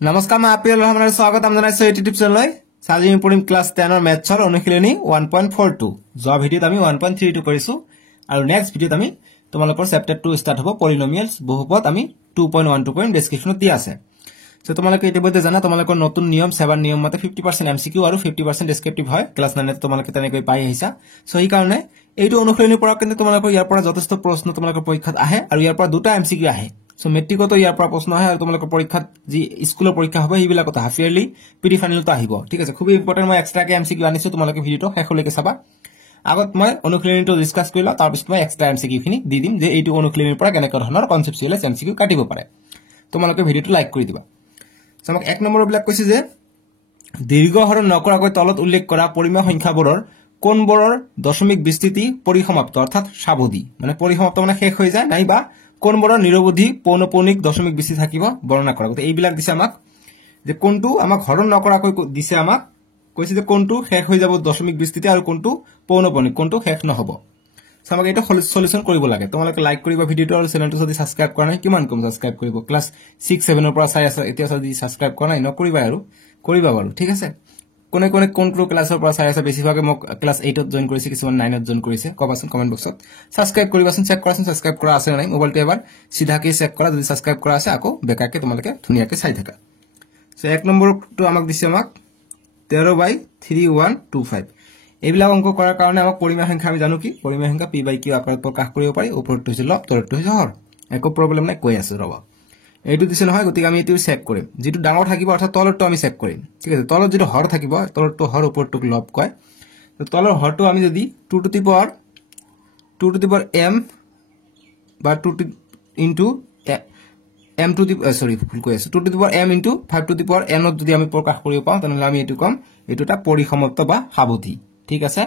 নমস্কাৰ মই আপিল ৰহমানৰ স্বাগতম জনাইছো এই ইউটিউব চেনেললৈ আজি আমি পঢ়িম ক্লাছ 10 ৰ মেথছৰ অনুশীলনী 1.42 যোৱা ভিডিঅ'ত আমি 1.32 কৰিছো আৰু নেক্সট ভিডিঅ'ত আমি তোমালোকৰ চেপ্টাৰ 2 ষ্টাৰ্ট হ'ব পলিনোমিয়েলছ বহুপদ আমি 2.12 পইণ্ট ডেসক্ৰিপচনত দিয়া আছে সো তোমালোকে ইতিমধ্যে জানা তোমালোকৰ নতুন নিয়ম 7 নিয়ম মতে 50% এমসিকিউ আৰু 50% ডেসক্ৰিপটিভ হয় ক্লাছ 9 ত তোমালোকে তেনেকৈ পাই আহিছা সো এই কাৰণে এইটো অনুশীলনীৰ পৰা কিন্তু তোমালোকৰ ইয়াৰ পৰা যথেষ্ট প্ৰশ্ন তোমালোকৰ পৰীক্ষাত আহে আৰু ইয়াৰ পৰা দুটা এমসিকিউ আহে সো মেট্ৰিকতো ইয়াৰ পৰা প্ৰশ্ন আহে আৰু তোমালোকৰ পৰীক্ষাত যি স্কুলৰ পৰীক্ষা হ'ব এইবিলাকত হাফ ইয়াৰলি প্ৰি ফাইনেলটো আহিব ঠিক আছে খুব ইম্পৰ্টেন্ট মই এক্সট্ৰা কে এমসিকিউ আনিছো তোমালোকে ভিডিওটো শেষলৈকে চাবা আগত মই অনুশীলনীটো ডিসকাস কৰিলা তাৰ পিছত মই এক্সট্ৰা এমসিকিউ খিনি দি দিম যে এইটো অনুশীলনীৰ পৰা কেনেকৈ ধৰণৰ কনসেপচুৱেল এমসিকিউ কাটিব পাৰে তোমালোকে ভিডিওটো লাইক কৰি দিবা সো আমাক এক নম্বৰ ব্লক কৈছে যে দীৰ্ঘ হৰণ নকৰাকৈ তলত উল্লেখ কৰা পৰিমেয় সংখ্যাবোৰৰ কোনবোৰৰ দশমিক বিস্তৃতি পৰিসমাপ্ত অৰ্থাৎ সাবধি মানে পৰিসমাপ্ত মানে শেষ হৈ যায় নাইবা কোনবোৰৰ নিৰবধি পৌনপৌনিক দশমিক বিস্তৃতি থাকিব বৰ্ণনা কৰা গতে এইবিলাক দিছে আমাক যে কোনটো আমাক হৰণ নকৰাকৈ দিছে আমাক কৈছে যে কোনটো শেষ হৈ যাব দশমিক বিস্তৃতি আৰু কোনটো পৌনপৌনিক কোনটো শেষ নহব সো আমাক এটা সলিউশন কৰিব লাগে তোমালোকে লাইক কৰিবা ভিডিওটো আৰু চেনেলটো যদি সাবস্ক্ৰাইব কৰা নাই কিমান কম সাবস্ক্ৰাইব কৰিব ক্লাছ 6 7 ৰ পৰা চাই আছে এতিয়া যদি সাবস্ক্ৰাইব কৰা নাই নকৰিবা আৰু কৰিবা বাৰু ঠিক আছে কোনে কোনে কোনটো ক্লাছৰ পৰা চাই আছে বেছিভাগে মোক ক্লাছ 8 ত জয়েন কৰিছে কিছুমান 9 ত জয়েন কৰিছে কবাচোন কমেন্ট বক্সত সাবস্ক্ৰাইব কৰিবাচোন চেক কৰাচোন সাবস্ক্ৰাইব কৰা আছে নাই মোবাইলটো এবাৰ সিধাকে চেক কৰা যদি সাবস্ক্ৰাইব কৰা আছে আকৌ বেকাকে তোমালোকে ধুনিয়াকে চাই থাকা সো এক নম্বৰটো আমাক দিছে আমাক 13/3125 এইবিলাক অংক কৰাৰ কাৰণে আমাক পৰিমেয় সংখ্যা আমি জানো কি পৰিমেয় সংখ্যা p/q আকাৰত প্ৰকাশ কৰিব পাৰি ওপৰটো হৈছে লব তলটো হৈছে হৰ একো প্ৰবলেম নাই কৈ আছে ৰবা এইটো দিছে নহয় গতিকে আমি এটো চেক কৰিম যেটো ডাঙৰ থাকিব অৰ্থাৎ তলৰটো আমি চেক কৰিম ঠিক আছে তলত যেটো হৰ থাকিব তলৰটো হৰ ওপৰটোক লব কয় তো তলৰ হৰটো আমি যদি 2 টু দি পাৱাৰ m বা 2 ইনটু m টু দি সৰি ভুল কৈ আছে 2 to the power m into 5 to the power n ত যদি আমি প্ৰকাশ কৰিব পাওঁ তেনহলে আমি এটো কম এটোটা পৰিসমাপ্ত বা সাবধি ঠিক আছে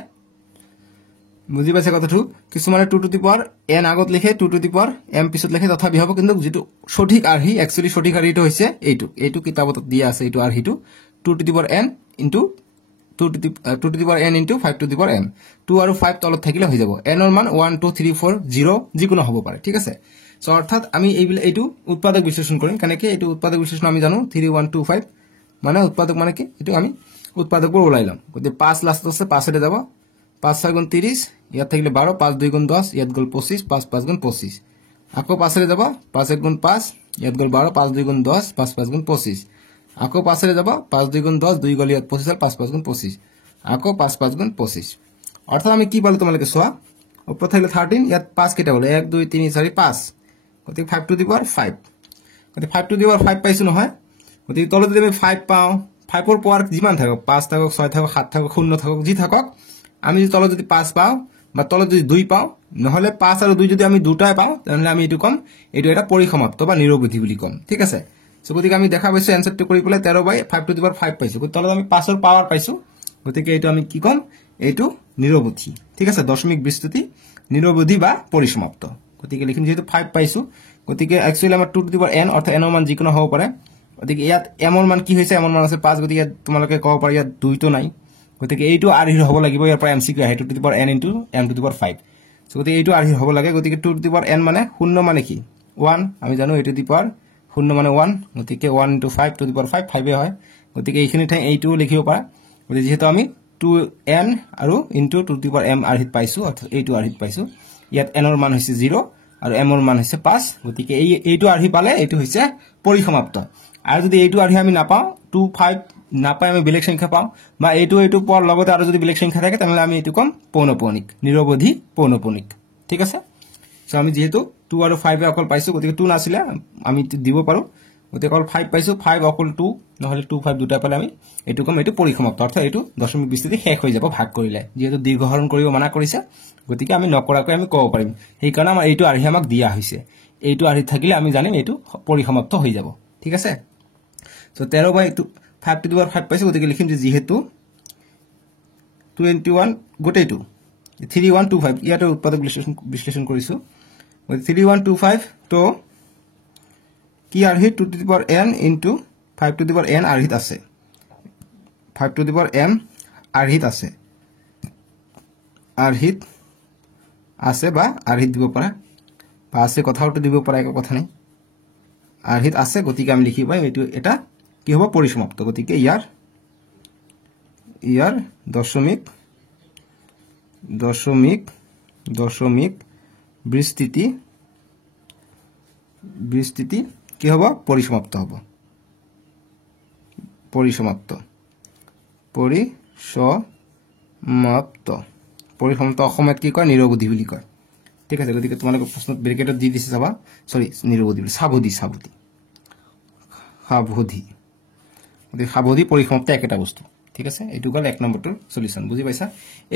বুজি পাইছে কথাটো কিছুমানে 2 টু দি পাৱাৰ n আগত লিখে 2 টু দি পাৱাৰ m পিছত লিখে তথাপি হ'ব কিন্তু যেটো সঠিক আৰ্হি একচুয়ালি সঠিক আৰ্হিটো হৈছে এইটো কিতাবত দিয়া আছে এইটো আৰ্হিটো 2 to the power n into 2 to the power n into 5 to the power m 2 আৰু 5 তলত থাকিলে হৈ যাব n ৰ মান 1 2 3 4 0 যিকোনো হ'ব পাৰে ঠিক আছে সো অৰ্থাৎ আমি এইটো উৎপাদক বিশ্লেষণ কৰিম কেনেকৈ এইটো উৎপাদক বিশ্লেষণ আমি জানো 3125 মানে উৎপাদক মানে কি এটো আমি উৎপাদকবোৰ ওলাই লম গতে 5 লাষ্ট আছে 5 এ যাব 5 6 গুণ 30 ইয়াত থাকিলে 12 5 2 গুণ 10 ইয়াত গল 25 5 5 গুণ 25 আকৌ 5 এ যাব 5 1 গুণ 5 ইয়াত গল 12 5 2 গুণ 10 5 5 গুণ 25 আকৌ 5 এ যাব 5 2 গুণ 10 2 গল ইয়াত 25 5 5 গুণ 25 আকৌ 5 5 গুণ 25 অৰ্থাৎ আমি কি পালো তোমালোকে সোৱা ওপৰ থাকিলে 13 ইয়াত 5 কেটা হল 1 2 3 4 5 গতি 5 টু দি পাৱাৰ 5 গতি 5 টু দি পাৱাৰ 5 পাইছো নহয় গতি তলত যদি আমি 5 পাও 5 ৰ পাৱাৰ যিমান থাকক 5 থাকক 6 থাকক 7 থাকক 0 থাকক যি থাকক আমি যদি তলত যদি 5 পাও বা তলত যদি 2 পাও নহলে 5 আৰু 2 যদি আমি দুটাই পাও তেনহলে আমি এটো কম এটো এটা পৰিসমাপ্ত বা নিৰবধি বুলি কম ঠিক আছে সো গতিকে আমি দেখা পাইছো এনসাৰটো কৰি পেলাই 13/5 টু দি পাৱাৰ 5 পাইছো গতি তলত আমি 5 ৰ পাৱাৰ পাইছো গতিকে এটো আমি কি কম এটো নিৰবধি ঠিক আছে দশমিক বিস্তৃতি নিৰবধি বা পৰিসমাপ্ত গতিকে লিখিম যেহেতু 5 পাইছো গতিকে একচুয়ালি আমাৰ 2 টু দি পাৱাৰ n অৰ্থাৎ n ৰ মান যিকোনো হ'ব পাৰে গতিকে ইয়াত m ৰ মান কি হৈছে m ৰ মান আছে 5 গতিকে তোমালোকে কব পাৰি ইয়াত 2 তো নাই গতিকে এইটো আৰহি হ'ব লাগিব ইয়াৰ পৰা mcq আহে 2 to the power n into m to the power 5 so গতিকে এইটো আৰহি হ'ব লাগে গতিকে 2 টু দি পাৱাৰ n মানে 0 মানে কি 1 আমি জানো 8 টু দি পাৱাৰ 0 মানে 1 গতিকে 1 ইনটু 5 টু দি পাৱাৰ 5 5 এ হয় গতিকে এইখিনি ঠাই এইটো লিখিব পাৰা গতিকে যেহেতু আমি 2n আৰু into 2 to the power m আৰহিত পাইছো অৰ্থাৎ এইটো আৰহিত পাইছো ইয়াত n ৰ মান হৈছে 0 আৰু m ৰ মান হৈছে 5 গতিকে এইটো আৰহি পালে এইটো হৈছে পৰিসমাপ্ত আৰু যদি এইটো আৰহি আমি নাপাও 2 5 নাপাই আমি বেলেগ সংখ্যা পাও বা এইটো পৰ লগতে আৰু যদি বেলেগ সংখ্যা থাকে তেনহলে আমি এইটো কম পৌনপৌনিক নিৰবধি পৌনপৌনিক ঠিক আছে সো আমি যেহেতু 2 আৰু 5 এ অকল পাইছো গতিকে 2 নাছিলে আমি দিব পাৰো গতিকে অকল 5 পাইছো 5 অকল 2 নহলে 2 5 দুটা পালে আমি এইটো কম এইটো পৰিসমাপ্ত অৰ্থাৎ এইটো দশমিক বিস্তৃতি শেষ হৈ যাব ভাগ কৰিলে যেহেতু দীৰ্ঘ হৰণ কৰিব মানা কৰিছে গতিকে আমি নকৰাকৈ আমি ক'ব পাৰিম সেই কাৰণে আমাৰ এইটো আৰহি আমাক দিয়া হৈছে এইটো আৰহি থাকিলে আমি জানিম এইটো পৰিসমাপ্ত হৈ যাব ঠিক আছে সো 13/5 টু দি পাৱাৰ 5 পাইছো গতিকে লিখিম যে যেহেতু 21 গোটেইটো 3125 ইয়াতে উৎপাদক বিশ্লেষণ কৰিছো 3125 তো কি আৰহি 2 to the power n into 5 to the power n আৰহিত আছে 5 টু দি পাৱাৰ n আৰহিত আছে বা আৰহিত দিব পাৰা বা আছে কথাটো দিব পাৰা এক কথা নাই আৰহিত আছে গতিকে আমি লিখিব পাই এইটো এটা কি হ'ব পৰিসমাপ্ত গতিকে ইয়াৰ দশমিক বিস্তৃতি কি হ'ব পৰিসমাপ্ত হ'ব পৰিসমাপ্ত অসমীয়াত কি কয় নিৰৱধি বুলি কয় ঠিক আছে গতিকে তোমালোকে প্ৰশ্নত ব্ৰেকেটত দি দিছে চাবা সৰি নিৰৱধি সাৱধি গতিকে পৰিসমাপ্ত একেটা বস্তু ঠিক আছে এইটো গ'ল 1 নম্বৰটোৰ সলিউশন বুজি পাইছা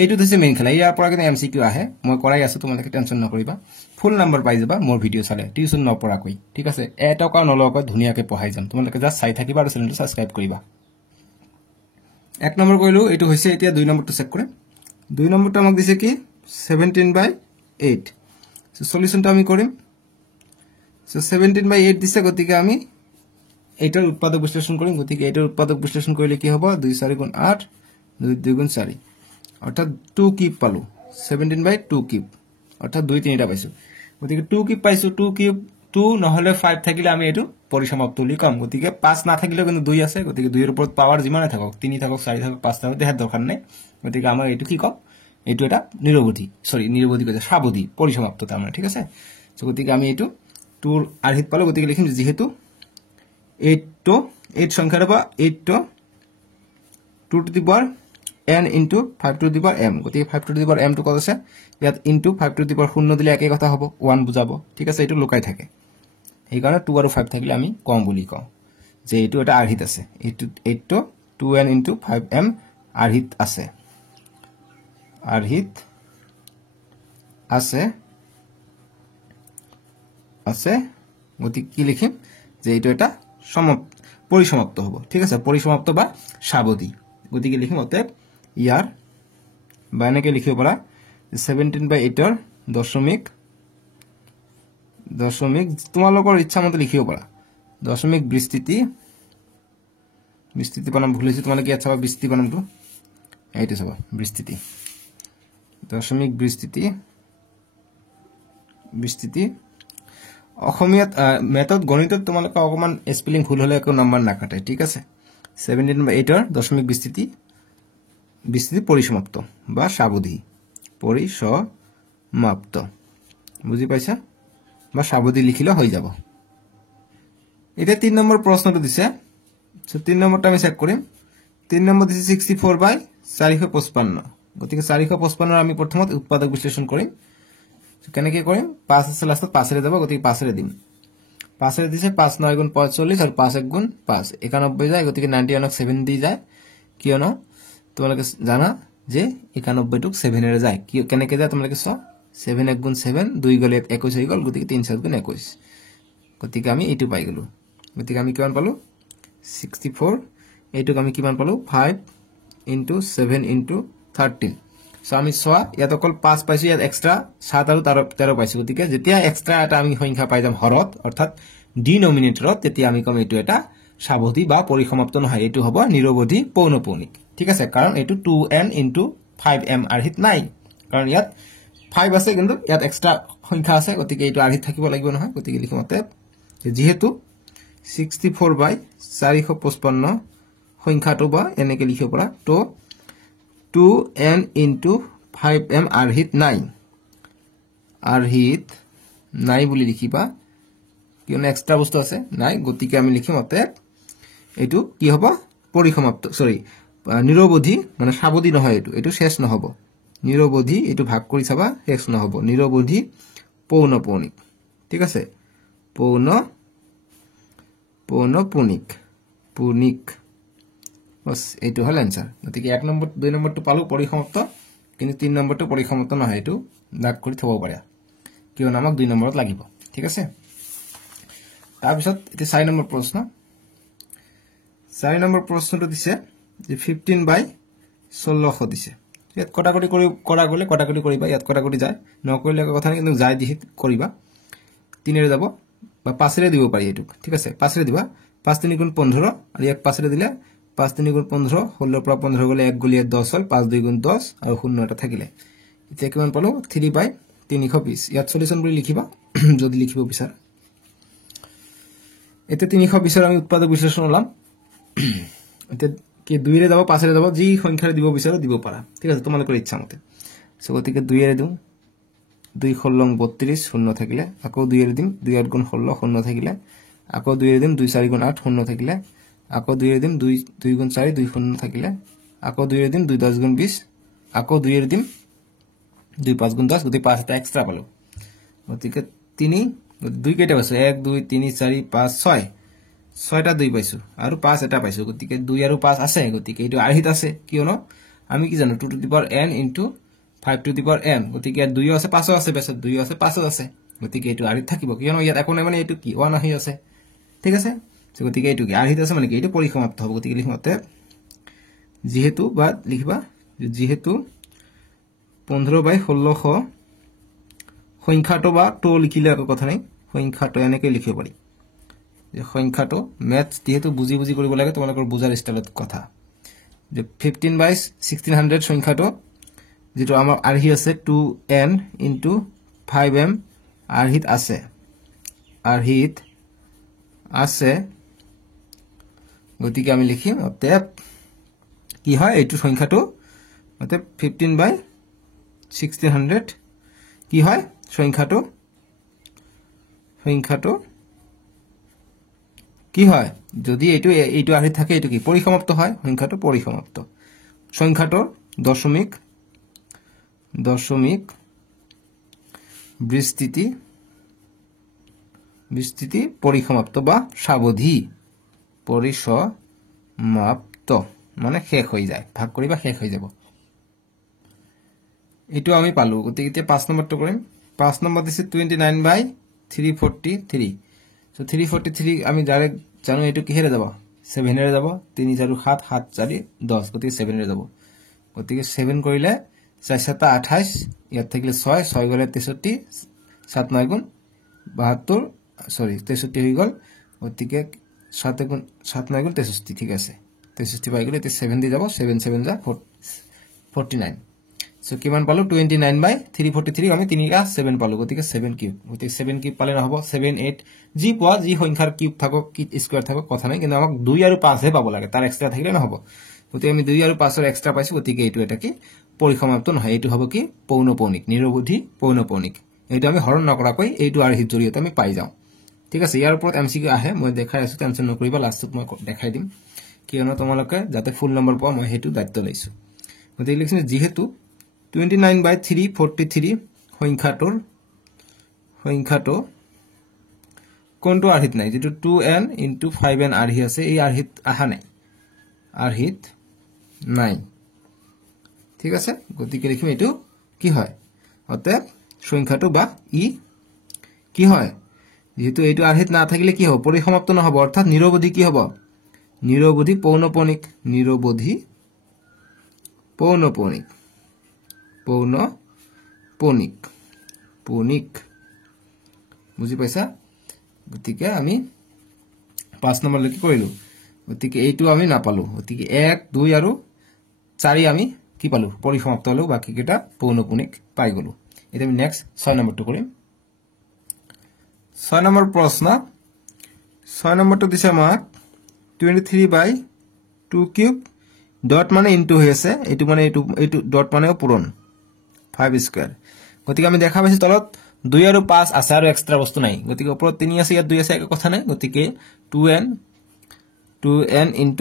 এইটো হৈছে মেইন খেলা ইয়াৰ পৰা কিন্তু এমসিকিউ আহে মই কৰাই আছো তোমালোকে টেনচন নকৰিবা ফুল নম্বৰ পাই যাবা মোৰ ভিডিও চালে টিউচন নপৰাকৈ ঠিক আছে এটকা নলকৈ ধুনিয়াকৈ পঢ়াই যাম তোমালোকে জাস্ট চাই থাকিবা আৰু চেনেলটো সাবস্ক্ৰাইব কৰিবা 1 নম্বৰ কৰিলো এইটো হৈছে এতিয়া 2 নম্বৰটো চেক কৰিম 2 নম্বৰটো আমাক দিছে কি 17/8 সো সলিউশনটো আমি কৰিম সো 17/8 দিছে গতিকে আমি এইটাৰ উৎপাদক বিশ্লেষণ কৰিম গতিকে এইটাৰ উৎপাদক বিশ্লেষণ কৰিলে কি হ'ব 2 4 * 8 2 2 * 4 অৰ্থাৎ 2 কিউব পালো 17/2 কিউব অৰ্থাৎ 2 3টা পাইছো গতিকে 2 কিউব পাইছো 2 কিউব 2 নহলে 5 থাকিলে আমি এটো পৰিসমাপ্ত লিখাম গতিকে 5 না থাকিলে কিন্তু 2 আছে গতিকে 2 এর উপর পাওয়ার জিমানে থাকক 3 থাকক 4 থাকক 5 থাকক দেখার দরকার নাই গতিকে আমরা এটো কি কম এটো এটা নিরবধি কইছে সাবধি পরিসমাপ্ত তার মানে ঠিক আছে সো গতিকে আমি এটো 2 আরহিত পালো গতিকে লিখিম যেহেতু 8 সংখ্যাটা বা 8 to 2 to the power n into 5 to the power m গতিকে 5 to the power m to কত আছে ইয়াত into 5 to the power 0 দিলে একই কথা হ'ব 1 বুজাবো ঠিক আছে এটো লুকাই থাকে এই কারণে 2 আর 5 থাকলে আমি কম বলি কও যে এটো এটা আরহিত আছে 8 to 2n into 5m আরহিত আছে গতিকে কি লিখিম যে এটো এটা পরিসমাপ্ত হ'ব ঠিক আছে পরিসমাপ্ত বা সাবধি গতিকে লিখিম অতএব ইয়ার বা এনেকে লিখিব পারা 17/8 এর দশমিক তোমালোকৰ ইচ্ছা মতে লিখিব পারা দশমিক বিস্তৃতি বানাম ভুলেছি তোমালোকে ইয়াত চাবা বিস্তৃতি বানামটো এইটো চাবা বিস্তৃতি দশমিক বিস্তৃতি অসমীয়াত মেথড গণিতত তোমালোকে অকমান স্পেলিং ভুল হলে একো নাম্বার না কাটে ঠিক আছে 17/8 এর দশমিক বিস্তৃতি পরিসমাপ্ত বা সাবধি পরিসমাপ্ত বুঝি পাইছা বা সাবধি লিখিলে হৈ যাব এটা 3 নম্বৰ প্ৰশ্নটো দিছে সো 3 নম্বৰটা আমি চেক কৰিম 3 নম্বৰ দিছে 64/455 গতিকে 455 আমি প্ৰথমত উৎপাদক বিশ্লেষণ কৰিম কেনেকৈ কৰিম 5 আছে লাষ্টত 5 এৰে যাব গতিকে 5 এৰে দিম 5 এৰে দিছে 5 9 * 45 আৰু 5 1 * 5 91 যায় গতিকে 91 ক 7 দি যায় কিয়নো তোমালোকে জানা যে 91 টুক 7 এৰে যায় কি কেনেকৈ যায় তোমালোকে চ 7 1 * 7 2 গলে 21 হৈ গল গতিকে 3 7 * 21 গতিকে আমি এটো পাই গলো গতিকে আমি কিমান পালো 64 এটোক আমি কিমান পালো 5 * 7 * 13 সো আমি সোয়া ইয়াত অকল 5 পাইছো ইয়াত এক্সট্রা 7 আৰু 13 পাইছো গতিকে যেতিয়া এক্সট্ৰা এটা আমি সংখ্যা পাই যাম হৰত অৰ্থাৎ ডিনোমিনেটৰত তেতিয়া আমি কম এটো এটা সাবধি বা পৰিসমাপ্ত নহয় এটো হ'ব নিৰৱধি পৌনঃপুনিক ঠিক আছে কাৰণ এটো 2n * 5m আৰহিত নাই কাৰণ ইয়াত 5 আছে কিন্তু ইয়াত এক্সট্ৰা সংখ্যা আছে গতিকে এটো আৰহিত থাকিব লাগিব নহয় গতিকে লিখমতে যেহেতু 64/455 সংখ্যাটো বা এনেকে লিখিব পৰা তো 2n * 5m আৰহিত নাই বুলি লিখিবা কিয়নো এক্সট্রা বস্তু আছে নাই গতিকে আমি লিখিম অতএব এটো কি হ'ব পরিসমাপ্ত সরি নিরবধি মানে সাবধি নহয় এটো শেষ নহব নিরবধি এটো ভাগ কৰি চাবা শেষ নহব নিরবধি পৌনঃপুনিক ঠিক আছে পৌনঃপুনিক বস এটো হল आंसर গতিকে 1 নম্বৰ 2 নম্বৰটো পালো পৰিসমাপ্ত কিন্তু 3 নম্বৰটো পৰিসমাপ্ত নহয় এটো দাগ কৰি থব পাৰা কিয় নামক 2 নম্বৰত লাগিব ঠিক আছে তাৰ পিছত এটি 4 নম্বৰ প্ৰশ্ন 4 নম্বৰ প্ৰশ্নটো দিছে যে 15/16 দিছে ইয়াত কটাকটি কৰিবা ইয়াত কটাকটি যায় নকৰিলে কথা নাই কিন্তু যায় দিহিত কৰিবা 3 এৰে যাব বা 5 এৰে দিব পাৰি এটো ঠিক আছে 5 এৰে দিবা 5 3 * 15 আৰু ইয়াক 5 এৰে দিলে 5 3 * 15 16 পৰা 15 গলে 1 গলিয়ে 10 হল 5 2 * 10 আৰু 0 এটা থাকিলে এতিয়া কিমান পালো 3/320 ইয়াত সলিউশন বুলি লিখিবা যদি লিখিব বিচাৰ এতে 320 আমি উৎপাদক বিশ্লেষণ হলাম এতিয়া কি 2 যাব 5 যাব যি সংখ্যাৰে দিব বিচাৰো দিব পাৰা ঠিক আছে তোমালোকৰ ইচ্ছা মতে সো গতিকে 2 দিম 2 16 32 শূন্য থাকিলে আকৌ 2 দিম 2 8 গুণ 16 শূন্য থাকিলে আকৌ 2 দিম 2 4 গুণ 8 শূন্য থাকিলে আকৌ 2 দিম 2 গুণ 4 2 শূন্য থাকিলে আকৌ 2 দিম 2 10 গুণ 20 আকৌ 2 দিম 2 5 গুণ 10 গতি 5 এটা এক্সট্ৰা পালো গতিকে 3 2 কেইটা পাইছো 1 2 3 4 5 6 6টা 2 পাইছো আৰু 5 এটা পাইছো গতিকে 2 আৰু 5 আছে গতিকে এটো আৰহিত আছে কিয়নো আমি কি জানো 2 to the power n into 5 to the power m গতিকে 2 আছে 5 আছে বেছত 2 আছে 5 আছে গতিকে এটো আৰহিত থাকিব কিয়নো ইয়াত একো নাই মানে এটো কি 1 আহি আছে ঠিক আছে সো গতিকে এটো কি আৰহিত আছে মানে কি এটো পরিসমাপ্ত হ'ব গতিকে লিখমতে যেহেতু বা লিখবা যেহেতু 15/1600 সংখ্যাটো বা তো লিখিলে একো কথা নাই সংখ্যাটো এনেকৈ লিখিব পাৰি যে সংখ্যাটো ম্যাথ যেহেতু বুজি বুজি কৰিব লাগে তোমালোকৰ বুজাৰ ষ্টাইলত কথা যে 15/1600 সংখ্যাটো যেটো আমাৰ আৰহি আছে 2n * 5m আৰহিত আছে গতিকে আমি লিখিম অতএব কি হয় এইটো সংখ্যাটো অতএব 15/1600 কি হয় সংখ্যাটো কি হয় যদি এইটো আৰহিত থাকে এইটো কি পরিসমাপ্ত হয় সংখ্যাটো পরিসমাপ্ত সংখ্যাটো দশমিক বিস্তৃতি পরিসমাপ্ত বা সাবধি পরিসমাপ্ত মানে শেষ হৈ যায় ভাগ কৰিবা শেষ হৈ যাব এটো আমি পালো গতিকে এতিয়া 5 নম্বৰটো কৰিম 5 নম্বৰ দিছে 29/343 সো 343 আমি ডাইৰেক্ট জানো এটো কিহেৰে যাব 7 এৰে যাব 3 4 7 7 4 10 গতিকে 7 এৰে যাব গতিকে 7 কৰিলে 4 7 28 ইয়াত থাকিলে 6 6 গলে 63 7 9 গুণ 72 সরি 63 হৈ গল গতিকে 7 গুণ 7 9 গুণ 63 ঠিক আছে 63 পাই গলে 7 দি যাব 7 7 যা 49 সো কিমান পালো 29/343 আমি 3 কা 7 পালো গতিকে 7 কিউব গতিকে 7 কিউব পালে না হ'ব 7 8 জি পোৱা জি সংখ্যাৰ কিউব থাকক কি স্কয়াৰ থাকক কথা নাই কিন্তু আমাক 2 আৰু 5 হে পাব লাগে তাৰ এক্সট্ৰা থাকিলে না হ'ব গতিকে আমি 2 আৰু 5 এৰ এক্সট্ৰা পাইছো গতিকে এইটো এটা কি পৰিসমাপ্ত নহয় এইটো হ'ব কি পৌনপৌনিক নিৰবধি পৌনপৌনিক এইটো আমি হৰণ নকৰাকৈ এইটো আৰহিত জৰিয়তে আমি পাই যাও ঠিক আছে ইয়াৰ ওপৰত এমসিকিউ আহে মই দেখাই আছো টেনচন নকৰিবা লাষ্টত মই দেখাই দিম কিয়নো তোমালোকে যাতে ফুল নম্বৰ পাও মই হেতু দায়িত্ব লৈছো গতিকে লিখিছো যেহেতু 29/343 সংখ্যাটো কোনটো আৰহিত নাই যেটো 2n * 5n আৰহি আছে এই আৰহিত আহা নাই ঠিক আছে গতিকে লিখিম এটো কি হয় অতএব সংখ্যাটো বা ই কি হয় যেহেতু এইটো আৰহিত না থাকিলে কি হ'ব পরিসমাপ্ত নহব অর্থাৎ নিরবধি কি হ'ব নিরবধি পৌনপৌনিক বুজি পাইছা গতিকে আমি 5 নম্বৰ লৈকে কৰিলো গতিকে এইটো আমি নাপালো গতিকে 1 2 আৰু 4 আমি কি পালো পরিসমাপ্ত হলো বাকি কেটা পৌনপৌনিক পাই গলো এটা আমি নেক্সট 6 নম্বৰটো কৰিম 6 নম্বৰ প্ৰশ্ন 6 নম্বৰটো দিছে আমাক 23/2 কিউব ডট মানে ইনটু হৈ আছে এইটো মানে এইটো ডট মানে পূৰণ 5 স্কয়াৰ গতিকে আমি দেখা পাইছো তলত 2 আৰু 5 আছে আৰু এক্সট্ৰা বস্তু নাই গতিকে ওপৰত 3 আছে ইয়াত 2 আছে একো কথা নাই গতিকে 2n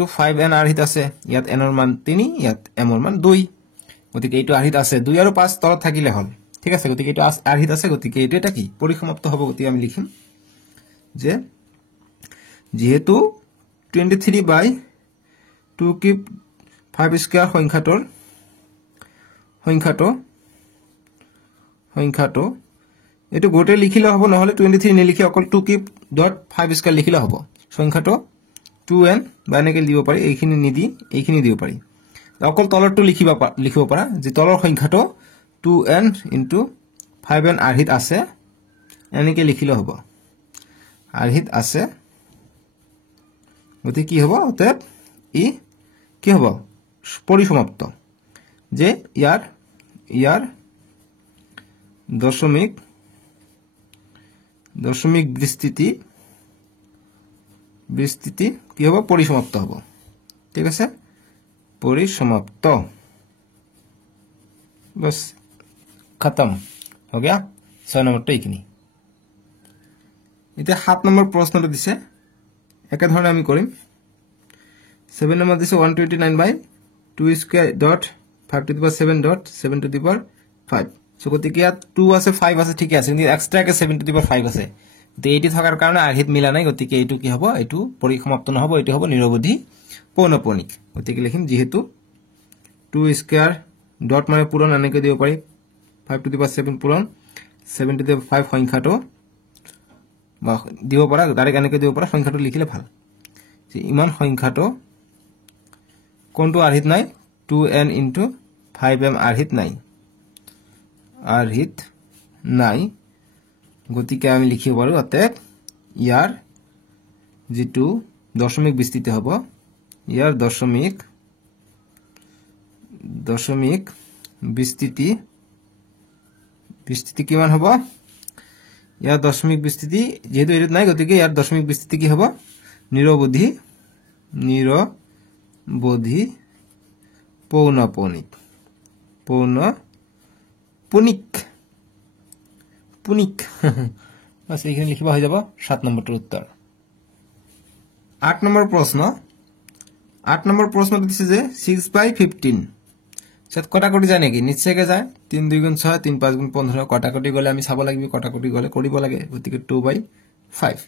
* 5n আৰহিত আছে ইয়াত n ৰ মান 3 ইয়াত m ৰ মান 2 গতিকে এইটো আৰহিত আছে 2 আৰু 5 তলত থাকিলে হল ঠিক আছে গতিকে এইটো আৰহিত আছে গতিকে এইটো এটা কি পরিসমাপ্ত হ'ব গতিকে আমি লিখিম যে যেহেতু 23/2 কিউব 5 স্কয়ার সংখ্যাটো এটো গোটে লিখিলে হ'ব নহলে 23 নিলিখি অকল 2 কিউব ডট 5 স্কয়ার লিখিলে হ'ব সংখ্যাটো 2n বা এনেকে দিব পাৰি এইখিনি নিদি এইখিনি দিব পাৰি অকল তলৰটো লিখিব পাৰা যে তলৰ সংখ্যাটো 2n * 5n আৰহিত আছে এনেকে লিখিলে হ'ব আৰহিত আছে গতিকে কি হ'ব অতএব ই কি হ'ব পরিসমাপ্ত যে ইয়াৰ দশমিক বিস্তৃতি কি হ'ব পরিসমাপ্ত হ'ব ঠিক আছে परिसमाप्त बस खत्म हो गया 6 नम्बरটো এইখিনি এতিয়া 7 নম্বৰ প্ৰশ্নটো দিছে একে ধৰণে আমি কৰিম 7 নম্বৰ দিছে 129/2 square dot 5 to the power 7 dot 7 to the power 5 so গতিকে ইয়াত 2 আছে 5 আছে ঠিক আছে কিন্তু এক্সট্ৰাকে 7 to the power 5 আছে তে এইটি থাকাৰ কাৰণে আৰহিত মিলা নাই গতিকে এইটো কি হ'ব এইটো পৰিসমাপ্ত নহব এইটো হ'ব নিৰবধি পৌনঃপুনিক গতিকে লিখিম যেহেতু 2 স্কয়াৰ ডট মানে পূৰণ এনেকৈ দিব পাৰি 5 to the power 7 পূৰণ 7 to the power 5 সংখ্যাটো বা দিব পৰা ডাইৰেক্ট এনেকৈ দিব পৰা সংখ্যাটো লিখিলে ভাল যে ইমান সংখ্যাটো কোনটো আৰহিত নাই 2n into 5m আৰহিত নাই গতিকে আমি লিখিব পাৰো অতএব ইয়াৰ যেটো দশমিক বিস্তৃতি হ'ব ইয়াৰ দশমিক বিস্তৃতি কিমান হ'ব ইয়াৰ দশমিক বিস্তৃতি যেহেতু এৰিত নাই গতিকে ইয়াৰ দশমিক বিস্তৃতি কি হ'ব নিৰবধি পৌনঃপুনিক बस এইখিনি লিখিবা হৈ যাব 7 নম্বৰটোৰ উত্তৰ 8 নম্বৰ প্ৰশ্ন দিছে যে 6/15 সেট কটাকটি যায় নেকি নিশ্চয়কৈ যায় 3 2 গুণ 6 3 5 গুণ 15 কটাকটি গলে আমি চাব লাগিব কটাকটি গলে কৰিব লাগে গতিকে 2/5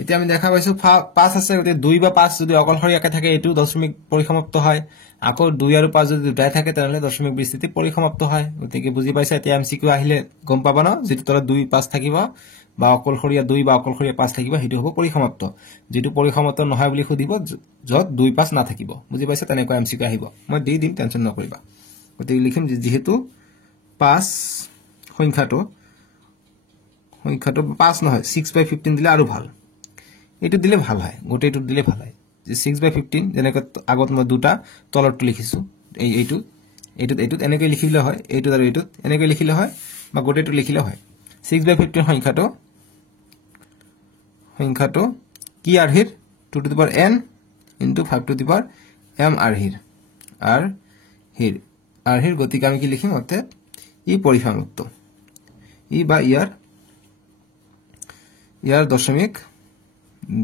এতিয়া আমি দেখা পাইছো 5 আছে গতিকে 2 বা 5 যদি অকলশৰীয়াকৈ থাকে এটো দশমিক পৰিসমাপ্ত হয় আকৌ 2 আৰু 5 যদি দুটাই থাকে তেনলে দশমিক বিস্তৃতি পৰিসমাপ্ত হয় গতিকে বুজি পাইছা এতিয়া এমসিকিউ আহিলে গম পাবা না যেটো তলত 2 5 থাকিব বা অকলশৰীয়া 2 বা অকলশৰীয়া 5 থাকিব হেতু হ'ব পৰিসমাপ্ত যেটো পৰিসমাপ্ত নহয় বুলি খুদিব যত 2 5 না থাকিব বুজি পাইছা তেনেকৈ এমসিকিউ আহিব মই দি দিম টেনচন নকৰিবা গতিকে লিখিম যেহেতু 5 সংখ্যাটো 5 নহয় 6/15 দিলে আৰু ভাল এটো দিলে ভাল হয় গোটেইটো দিলে ভাল হয় যে 6/15 যেনেকৈ আগত মই দুটা তলৰটো লিখিছো এইটো এনেকৈ লিখিলে হয় এইটো আৰু এইটো এনেকৈ লিখিলে হয় বা গোটেইটো লিখিলে হয় 6/15 সংখ্যাটো কি আৰহিৰ 2 to the power n into 5 to the power m আৰহিৰ গতিকে আমি কি লিখিম অতে ই পৰিসমাপ্ত ই বা ইয়াৰ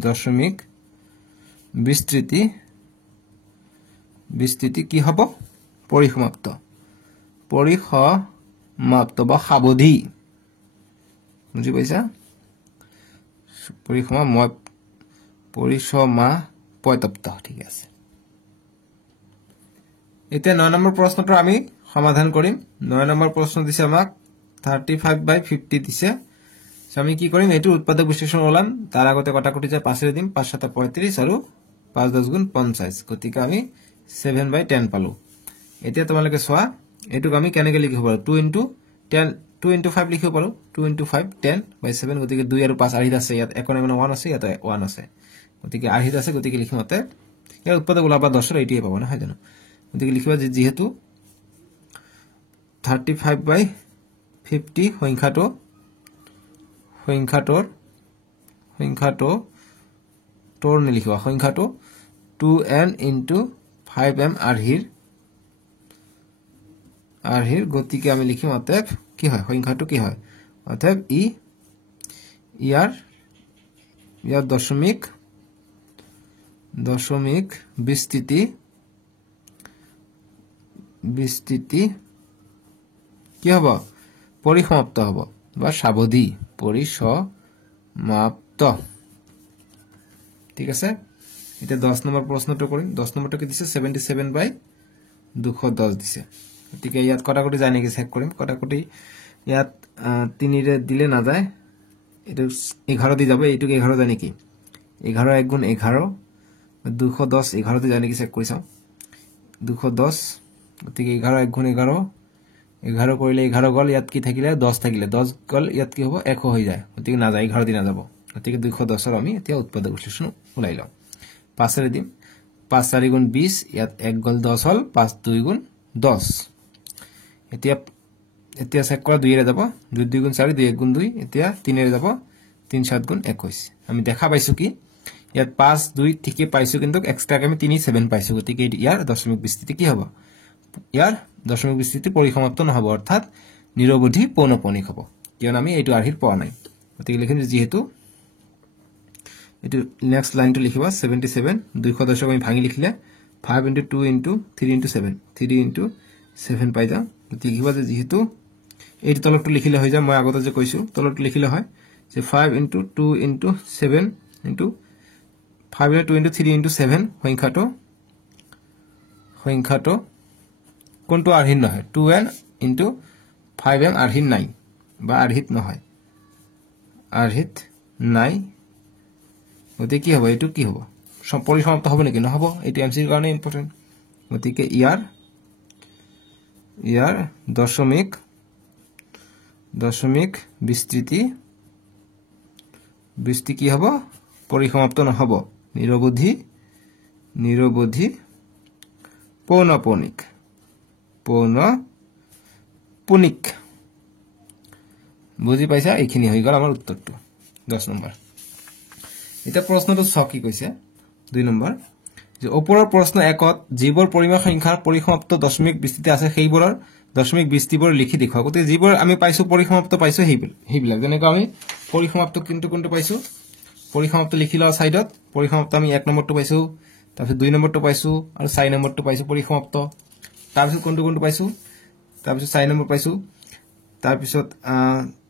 দশমিক বিস্তৃতি কি হ'ব পৰিসমাপ্ত বা সাবধি বুজি পাইছা পৰিসমাপ্ত ঠিক আছে এতিয়া 9 নম্বৰ প্ৰশ্নটো আমি সমাধান কৰিম 9 নম্বৰ প্ৰশ্ন দিছে আমাক 35/50 দিছে আমি কি কৰিম এটো উৎপাদক বিশ্লেষণ ওলাম তাৰ আগতে কটাকটি যায় 5 ৰে দিম 5 7 35 আৰু 5 10 গুণ 50 গতিকে আমি 7/10 পালো এতিয়া তোমালোকে চোৱা এটোক আমি কেনেকৈ লিখিব পাৰো 2 into 5 লিখিব পাৰো 2 into 5 10/7 গতিকে 2 আৰু 5 আৰহিত আছে ইয়াত একোনে 1 আছে ইয়াত 1 আছে গতিকে আৰহিত আছে গতিকে লিখিমতে ইয়াৰ উৎপাদক ওলাবা 10 ৰ এইটোই পাব না হয় জানো গতিকে লিখিবা যে যেহেতু 35/50 সংখ্যাটোৰ নিলিখিবা সংখ্যাটো 2n into 5m আৰহিৰ গতিকে আমি লিখিম অতএব কি হয় সংখ্যাটো কি হয় অতএব ইয়াৰ দশমিক বিস্তৃতি কি হ'ব পৰিসমাপ্ত হ'ব বা সাবধি পৰিসমাপ্ত ঠিক আছে এটা 10 নম্বৰ প্ৰশ্নটো কৰিম 10 নম্বৰটো কি দিছে 77/210 দিছে গতিকে ইয়াত কটাকটি যায় নেকি চেক কৰিম কটাকটি ইয়াত 3 ৰে দিলে না যায় এটো 11 দি যাব এইটো 11 যায় নেকি 11 1 গুণ 11 210 11 দি যায় নেকি চেক কৰি চাও 210 গতিকে 11 1 গুণ 11 11 কৰিলে 11 গল ইয়াত কি থাকিলে 10 থাকিলে 10 গল ইয়াত কি হ'ব 100 হৈ যায় গতিকে না যায় 11 দি না যাব গতিকে 210 ৰ আমি এতিয়া উৎপাদক বিশ্লেষণ উলাই লওঁ 5 ৰে দিম 5 4 গুণ 20 ইয়াত 1 গল 10 হল 5 2 গুণ 10 এতিয়া চেক কৰা 2 ৰে যাব 2 2 গুণ 4 2 1 গুণ 2 এতিয়া 3 ৰে যাব 3 7 গুণ 21 আমি দেখা পাইছো কি ইয়াত 5 2 ঠিকই পাইছো কিন্তু এক্সট্ৰাকে আমি 3 7 পাইছো গতিকে ইয়াৰ দশমিক বিস্তৃতি কি হ'ব ইয়াৰ দশমিক বিস্তৃতি পৰিসমাপ্ত নহব অৰ্থাৎ নিৰবধি পৌনঃপুনিক হ'ব কিয়নো আমি এইটো আৰ্হিত পোৱা নাই গতিকে লিখিম যেহেতু এটো নেক্সট লাইনটো লিখিবা 77 200 দশক আমি ভাঙি লিখিলে 5 * 2 * 3 * 7 3 * 7 পাই যাম গতিকে লিখিবা যে যেহেতু এইটো তলটো লিখিলে হৈ যায় মই আগতে যে কৈছো তলটো লিখিলে হয় যে 5 * 2 * 7 * 5 * 2 * 3 * 7 সংখ্যাটো কোনটো আৰ্হিত নহয় 2n * 5m আৰ্হিত নাই বা আৰ্হিত নহয় আৰ্হিত নাই গতিকে কি হ'ব এটো কি হ'ব পৰিসমাপ্ত হ'ব নেকি নহব এটো এমসিৰ কাৰণে ইম্পৰ্টেন্ট গতিকে ইয়াৰ দশমিক বিস্তৃতি কি হ'ব পৰিসমাপ্ত নহব নিৰবধি পৌনঃপুনিক বুজি পাইছা এইখিনি হৈ গল আমাৰ উত্তৰটো 10 নম্বৰ এটা প্ৰশ্নটো ছ কি কৈছে 2 নম্বৰ যে ওপৰৰ প্ৰশ্ন 1ত যিবোৰ পৰিমাপ সংখ্যাৰ পৰিসমাপ্ত দশমিক বিস্তৃতি আছে সেইবোৰৰ দশমিক বিস্তৃতিবোৰ লিখি দেখুৱা গতিকে যিবোৰ আমি পাইছো পৰিসমাপ্ত পাইছো সেইবিলাক যেনেকৈ আমি পৰিসমাপ্ত কোনটো পাইছো পৰিসমাপ্ত লিখিলা সাইডত পৰিসমাপ্ত আমি 1 নম্বৰটো পাইছো তাৰপিছত 2 নম্বৰটো পাইছো আৰু 4 নম্বৰটো পাইছো পৰিসমাপ্ত তাৰপিছত কোনটো পাইছো তাৰপিছত 4 নম্বৰ পাইছো তাৰপিছত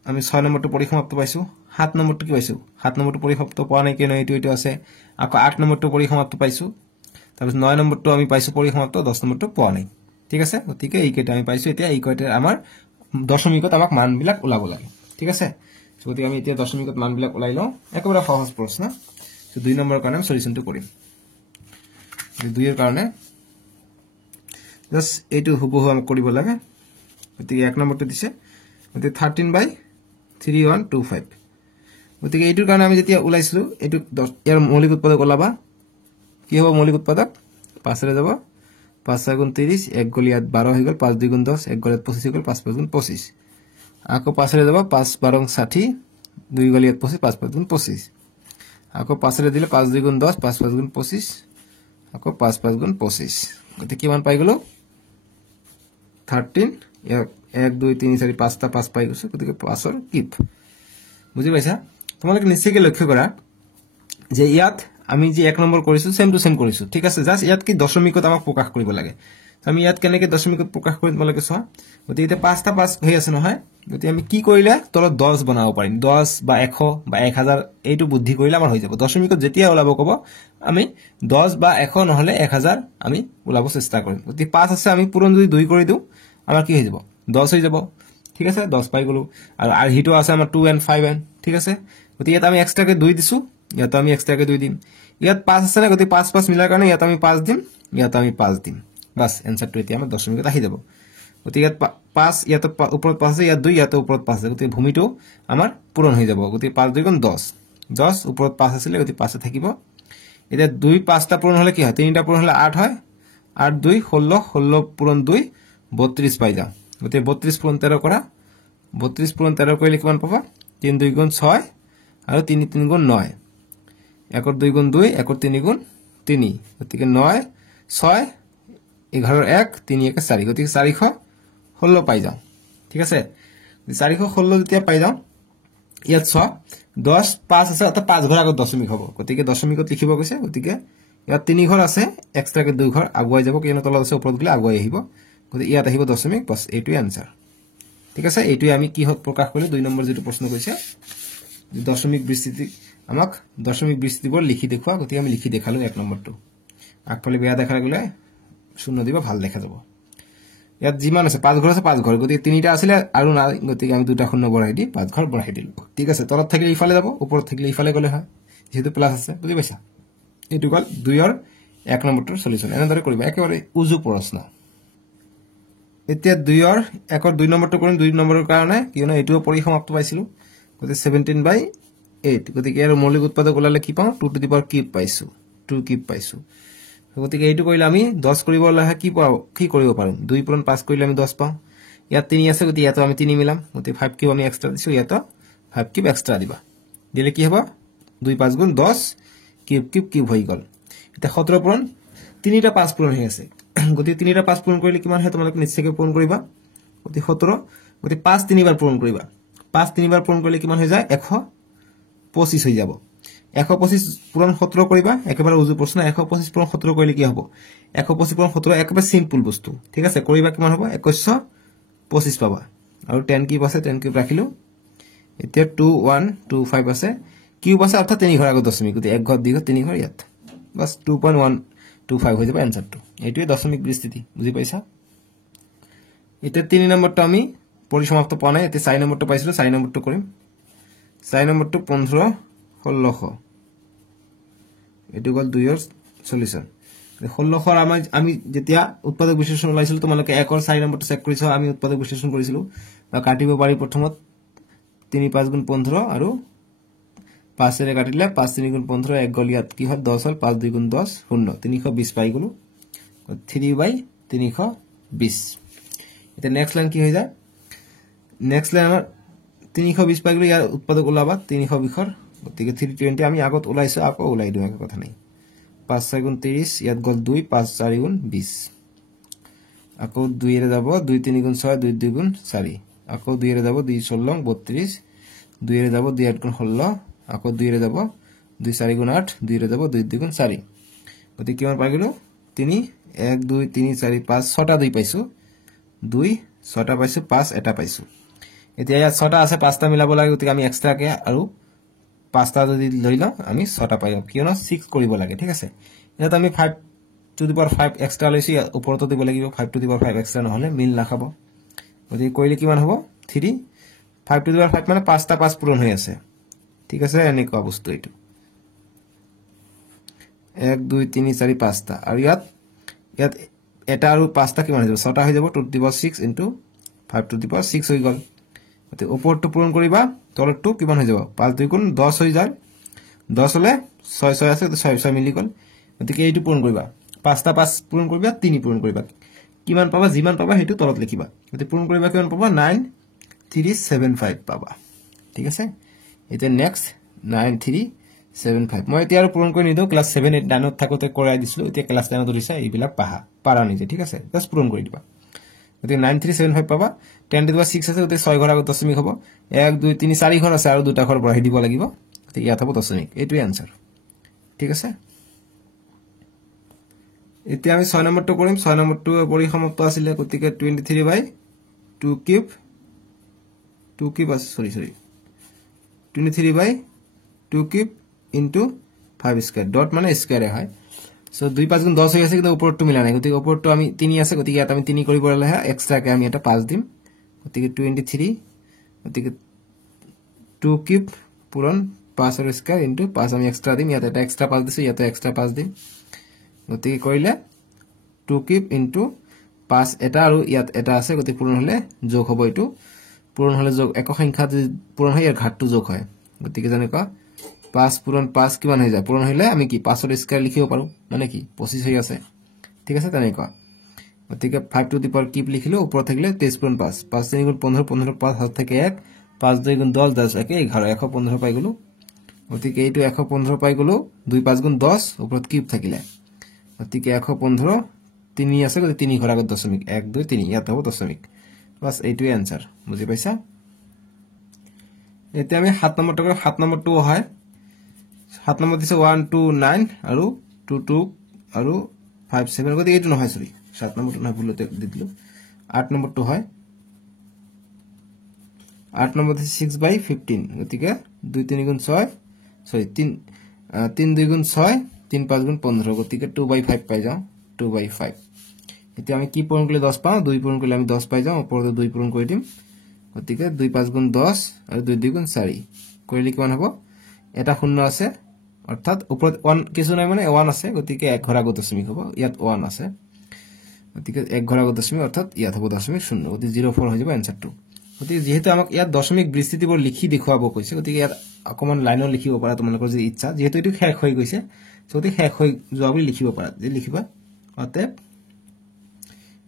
আমি 6 নম্বৰটো পৰিসমাপ্ত পাইছো 7 নম্বৰটো কি পাইছো 7 নম্বৰটো পৰিসমাপ্ত পোৱা নাই কিনো এইটো আছে আকৌ 8 নম্বৰটো পৰিসমাপ্ত পাইছো তাৰপিছত 9 নম্বৰটো আমি পাইছো পৰিসমাপ্ত 10 নম্বৰটো পোৱা নাই ঠিক আছে গতিকে এইকেইটা আমি পাইছো এতিয়া এইকেইটা আমাৰ দশমিকত আমাক মানবিলাক ওলাব লাগে ঠিক আছে গতিকে আমি এতিয়া দশমিকত মানবিলাক ওলাই লওঁ একেবাৰে সহজ প্ৰশ্ন 2 নম্বৰৰ কাৰণে সলিউশনটো কৰিম 2 এৰ কাৰণে জাস্ট এইটো হুবহু আমাক কৰিব লাগে গতিকে 1 নম্বৰটো দিছে গতিকে 13/3125 গতিকে এইটোৰ কাৰণে আমি যেতিয়া ওলাইছিলো এইটো ইয়াৰ মৌলিক উৎপাদক ওলাবা কি হ'ব মৌলিক উৎপাদক 5 ৰে যাব 5 * 30 1 গল ইয়াত 12 হৈ গল 5 2 * 10 1 গল 25 হৈ গল 5 5 * 25 আকৌ 5 ৰে যাব 5 12 60 2 গল ইয়াত 25 5 5 * 25 আকৌ 5 ৰে দিলে 5 2 * 10 5 5 * 25 আকৌ 5 5 * 25 গতিকে কিমান পাই গলো 13 1 2 3 4 5টা 5 পাই গৈছো গতিকে 5 ৰ কিপ বুজি পাইছা তোমালোকে নিশ্চয়কৈ লক্ষ্য কৰা যে ইয়াত আমি যে 1 নম্বৰ কৰিছো সেম টু সেম কৰিছো ঠিক আছে জাস্ট ইয়াত কি দশমিকত আমাক প্ৰকাশ কৰিব লাগে আমি ইয়াত কেনেকৈ দশমিকত প্ৰকাশ কৰিম তোমালোকে চোৱা গতিকে এটা 5টা 5 হৈ আছে নহয় গতিকে আমি কি কৰিলে তলত 10 বনাব পাৰিম 10 বা 100 বা 1000 এইটো বুদ্ধি কৰিলে আমাৰ হৈ যাব দশমিকত যেতিয়া ওলাব কব আমি 10 বা 100 নহলে 1000 আমি ওলাব চেষ্টা কৰিম গতিকে 5 আছে আমি পূৰণ যদি 2 কৰি দিও আমাৰ কি হৈ যাব 10 হৈ যাব ঠিক আছে 10 পাই গলো আৰু হিটো আছে আমাৰ 2 and 5n ঠিক আছে গতিকে ইয়াত আমি এক্সট্ৰাকে 2 দিছো ইয়াত আমি এক্সট্ৰাকে 2 দিম ইয়াত 5 আছে না গতিকে 5 5 মিলাৰ কাৰণে ইয়াত আমি 5 দিম ইয়াত আমি 5 দিম বাস এনসাৰটো এতিয়া আমাৰ দশমিকত আহি যাব গতিকে ইয়াত 5 ইয়াত ওপৰত 5 আছে ইয়াত 2 ইয়াত ওপৰত 5 আছে গতিকে ভূমিটো আমাৰ পূৰণ হৈ যাব গতিকে 5 2 * 10 10 ওপৰত 5 আছিল গতিকে 5 থাকিব এতিয়া 2 5টা পূৰণ হলে কি হয় 3টা পূৰণ হলে 8 হয় 8 2 16 16 পূৰণ 2 32 পাই যাম গতিকে 32 পূৰণ 13 কৰা 32 পূৰণ 13 কৰিলে কিমান পাবা 3 2 * 6 আৰু 3 3 * 9 1 2 * 2 1 3 * 3 গতিকে 9 6 11 1 3 1 4 গতিকে 416 পাই যাও ঠিক আছে 416 যেতিয়া পাই যাও ইয়াত 10 5 আছে অর্থাৎ 5 ঘৰ আগত দশমিক হ'ব গতিকে দশমিকত লিখিব গৈছে গতিকে ইয়াত 3 ঘৰ আছে এক্সট্ৰাকে 2 ঘৰ আগুৱাই যাব কিয়নো তলত আছে ওপৰত গলে আগুৱাই আহিব গতিকে ইয়াত আহিব দশমিক বস এইটোই আনসাৰ ঠিক আছে এইটোই আমি কি হত প্ৰকাশ কৰিলো 2 নম্বৰ যেটো প্ৰশ্ন কৈছে যে দশমিক বিস্তৃতি আমাক দশমিক বিস্তৃতিবোৰ লিখি দেখুৱা গতিকে আমি লিখি দেখালো 1 নম্বৰটো আগফালে বেয়া দেখা গলে শূন্য দিবা ভাল দেখা যাব ইয়াত যিমান আছে 5 ঘৰ আছে 5 ঘৰ গতিকে 3টা আছিল আৰু না গতিকে আমি দুটা শূন্য বঢ়াই দি 5 ঘৰ বঢ়াই দিলো ঠিক আছে তলত থাকিলে ইফালে যাব ওপৰত থাকিলে ইফালে গলে হয় যেহেতু প্লাস আছে বুজি পাইছা এটো গল 2 ৰ 1 নম্বৰটোৰ সলিউশন এনেদৰে কৰিবা একেবাৰে উজু প্ৰশ্ন এতিয়া 2 ৰ 1 ৰ 2 নম্বৰটো কৰিম 2 নম্বৰৰ কাৰণে কিয়নো এটো পৰিসমাপ্ত পাইছিলো গতিকে 17/8 গতিকে এৰ মৌলিক উৎপাদক ওলালে কি পাম 2 টু দি পাৱাৰ কিউব পাইছো 2 কিউব পাইছো গতিকে এইটো কৰিলে আমি 10 কৰিব লাগে কি কৰিব পাৰো 2 পূৰণ 5 কৰিলে আমি 10 পাম ইয়াত 3 আছে গতিকে ইয়াতো আমি 3 মিলাম গতিকে 5 কিউব আমি এক্সট্ৰা দিছো ইয়াতো 5 কিউব এক্সট্ৰা দিবা দিলে কি হ'ব 2 5 * 10 কিউব কিউব কিউব হৈ গ'ল এটা 17 পূৰণ 3টা 5 পূৰণ হৈ আছে গতি 3টা 5 পূৰণ কৰিলে কিমান হয় তোমালোকে নিশ্চয়কৈ পূৰণ কৰিবা গতি 17 গতি 5 তিনিবাৰ পূৰণ কৰিবা 5 তিনিবাৰ পূৰণ কৰিলে কিমান হৈ যায় 125 হৈ যাব 125 পূৰণ 17 কৰিবা একেবাৰে উজু প্ৰশ্ন 125 পূৰণ 17 কৰিলে কি হ'ব 125 পূৰণ 17 একেবাৰে সিম্পল বস্তু ঠিক আছে কৰিবা কিমান হ'ব 2125 পাবা আৰু 10 কিউব আছে 10 কিউব ৰাখিলো এতিয়া 2125 আছে কিউব আছে অৰ্থাৎ 3 ঘৰ আগত দশমিক গতি 1 ঘৰ 2 ঘৰ 3 ঘৰ ইয়াত বাস 2.125 হৈ যাব এনসাৰটো এইটোই দশমিক বিস্তৃতি বুজি পাইছা এতিয়া 3 নম্বৰটো আমি পৰিসমাপ্ত পোৱা নাই এতিয়া 4 নম্বৰটো পাইছিলো 4 নম্বৰটো কৰিম 4 নম্বৰটো 15 1600 এটো গল 2 এৰ সলিউশন 1600 ৰ আমি যেতিয়া উৎপাদক বিশ্লেষণ ওলাইছিল তোমালোকে 1 ৰ 4 নম্বৰটো চেক কৰিছো আমি উৎপাদক বিশ্লেষণ কৰিছিলো বা কাটিব পাৰি প্ৰথমত 3 5 গুণ 15 আৰু 5 এৰে কাটিলে 5 3 গুণ 15 1 গল ইয়াত কি হয় 10 হল 5 2 গুণ 10 শূন্য 320 পাই গলো 3/320 এটা নেক্সট লাইন কি হৈ যায় নেক্সট লাইন আমাৰ 320 পাই গলো ইয়াৰ উৎপাদক ওলাবা 320 ৰ গতিকে 320 আমি আগত ওলাইছো আকৌ ওলাই দিও এক কথা নাই 5 6 গুণ 30 ইয়াত গল 2 5 4 গুণ 20 আকৌ 2 এৰে যাব 2 3 গুণ 6 2 2 গুণ 4 আকৌ 2 এৰে যাব 2 16 32 2 এৰে যাব 2 8 গুণ 16 আকৌ 2 এৰে যাব 2 4 গুণ 8 2 এৰে যাব 2 2 গুণ 4 গতি কিমান পাই গলো 3 1 2 3 4 5 6টা 2 পাইছো 2 6টা পাইছো 5 এটা পাইছো এতিয়া ইয়াত 6টা আছে 5টা মিলাব লাগে গতি আমি এক্সট্ৰা কে আৰু 5টা যদি লৈ লও আমি 6টা পাই যাব কিয়নো 6 কৰিব লাগে ঠিক আছে এটা আমি 5 to the power 5 এক্সট্ৰা লৈছি ওপৰতো দিব লাগিব 5 to the power 5 এক্সট্ৰা নহলে মিল নাখাব গতি কইলে কিমান হ'ব 3 5 to the power 5 মানে 5টা 5 পূৰণ হৈ আছে ঠিক আছে এনেকুৱা বস্তু এটো 1 2 3 4 5টা আৰু ইয়াত এটা আৰু 5টা কিমান হৈ যাব 6টা হৈ যাব 2 to the power 6 into 5 to the power 6 হৈ গল গতি ওপৰটো পূৰণ কৰিবা তলটো কিমান হৈ যাব 5 2 গুণ 10 হৈ যায় 10 হলে 6 6 আছে 6 6 মিলি গল গতি এইটো পূৰণ কৰিবা 5টা 5 পূৰণ কৰিবা 3 পূৰণ কৰিবা কিমান পাবা যিমান পাবা হেতু তলত লিখিবা গতি পূৰণ কৰিবা কিমান পাবা 9375 পাবা ঠিক আছে এটা নেক্সট 9375 মই এতিয়া আৰু পূৰণ কৰি নিদো ক্লাস 7 8 9 ত থাকোতে কৰাই দিছিলো এতিয়া ক্লাস 10 ত দিছা এইবিলাক পাৰা নিজে ঠিক আছে জাস্ট পূৰণ কৰি দিবা গতি 9375 পাবা 10 to the power 6 আছে গতি 6 ঘৰ আগত দশমিক হ'ব 1 2 3 4 ঘৰ আছে আৰু দুটা ঘৰ বঢ়াই দিব লাগিব গতি ইয়াত হ'ব দশমিক এইটোই आंसर ঠিক আছে এতিয়া আমি 6 নম্বৰটো কৰিম 6 নম্বৰটো পরিসমাপ্ত আছিল গতিকে 23/2 কিউব 2 কিউব আছে sorry 23/2 cube into 5 square dot মানে স্কয়ারে হয় সো 2 5 গুণ 10 হৈ আছে কিন্তু ওপৰটো মিলা নাই গতিকে ওপৰটো আমি 3 আছে গতিকে ইয়াত আমি 3 কৰিব লাগে এক্সট্ৰা কে আমি এটা 5 দিম গতিকে 23 গতিকে 2 কিউব পূৰণ 5 এৰ স্কয়াৰ into 5 আমি এক্সট্ৰা দিম ইয়াত এটা এক্সট্ৰা 5 দিছো ইয়াত এক্সট্ৰা 5 দিম গতিকে কৰিলে 2 কিউব into 5 এটা আৰু ইয়াত এটা আছে গতি পূৰণ হলে যোগ হ'ব এটো পূৰণ হলে যোগ একক সংখ্যা পূৰণ হয় ইয়াৰ ঘাটটো যোগ হয় গতিকে জানেকা 5 পূৰণ 5 কিমান হৈ যায় পূৰণ হলে আমি কি 5 এৰ স্কয়াৰ লিখিব পাৰো মানে কি 25 হৈ আছে ঠিক আছে তেনেকা গতিকে 5 to the power কিউব লিখিলো ওপৰ থাকিলে 23 পূৰণ 5 5 3 গুণ 15 15 5 হাত থেকে 1 5 2 গুণ 10 10 একে 11 115 পাই গলো গতিকে এইটো 115 পাই গলো 2 5 গুণ 10 ওপৰত কিউব থাকিলে গতিকে 115 3 আছে গতি 3 ঘৰ আগত দশমিক 1 2 3 ইয়াত হ'ব দশমিক বাস এইটোই आंसर বুজি পাইছা এতিয়া আমি 7 নম্বৰটো 7 নম্বৰটো হয় 7 নম্বৰ দিছে 1 2 9 আৰু 2 2 আৰু 5 7 গতি এইটো নহয় সৰি 7 নম্বৰটো না ভুলতে দি দিলো 8 নম্বৰটো হয় 8 নম্বৰ দিছে 6/15 গতিকে 2 3 গুণ 6 সরি 3 2 গুণ 6 3 5 গুণ 15 গতিকে 2/5 পাই যাও 2/5 এতিয়া আমি কি পূৰণ কৰিলে 10 পাও 2 পূৰণ কৰিলে আমি 10 পাই যাও ওপৰতে 2 পূৰণ কৰি দিম গতিকে 2 5 গুণ 10 আৰু 2 2 গুণ 4 কৰিলে কিমান হ'ব এটা শূন্য আছে অৰ্থাৎ ওপৰত 1 কিছু নাই মানে 1 আছে গতিকে 1 ঘৰ আগত দশমিক হ'ব ইয়াত 1 আছে গতিকে 1 ঘৰ আগত দশমিক অৰ্থাৎ ইয়াত হ'ব দশমিক শূন্য গতি 04 হৈ যাব आंसरটো গতিকে যেহেতু আমাক ইয়াত দশমিক বিস্তৃতিবোৰ লিখি দেখুৱাব কৈছে গতিকে ইয়াত অকমান লাইনৰ লিখিব পাৰা তোমালোকৰ যে ইচ্ছা যেহেতু এটো শেষ হৈ গৈছে গতি শেষ হৈ যোৱা বুলি লিখিব পাৰা যে লিখিবা অতে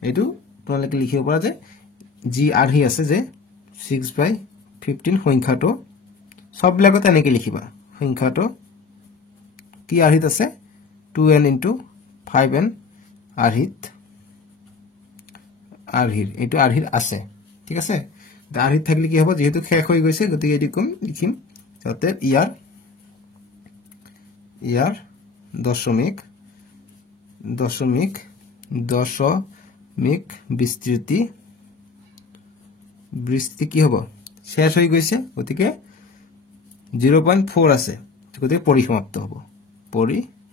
এটো তোমালোকে লিখিব পাৰা যে জি আর হি আছে যে 6/15 সংখ্যাটো সব লাগতে এনেকে লিখিবা সংখ্যাটো কি আৰহিত আছে 2n * 5n আৰহিত আৰহিৰ এইটো আৰহিৰ আছে ঠিক আছে আৰহিত থাকিলে কি হ'ব যেহেতু শেষ হৈ গৈছে গতিকে এটি কম লিখিম যাতে ইয়াৰ দশমিক বিস্তৃতি কি হ'ব শেষ হৈ গৈছে গতিকে 0.4 আছে গতিকে পরিসমাপ্ত হ'ব পরিসমাপ্ত